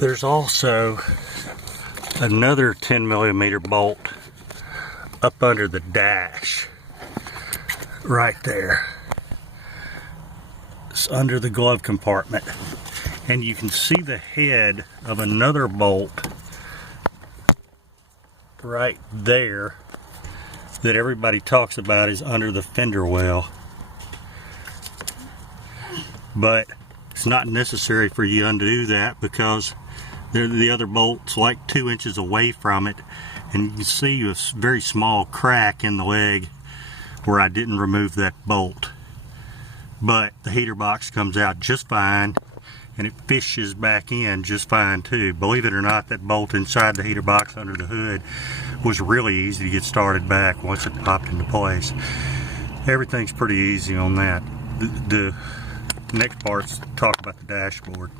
There's also another 10mm bolt up under the dash right there. It's under the glove compartment, and you can see the head of another bolt right there that everybody talks about is under the fender well, but it's not necessary for you to undo that because the other bolt's like 2 inches away from it, and you can see a very small crack in the leg where I didn't remove that bolt. But the heater box comes out just fine, and it fishes back in just fine too. Believe it or not, that bolt inside the heater box under the hood was really easy to get started back once it popped into place. Everything's pretty easy on that. The next part's talk about the dashboard.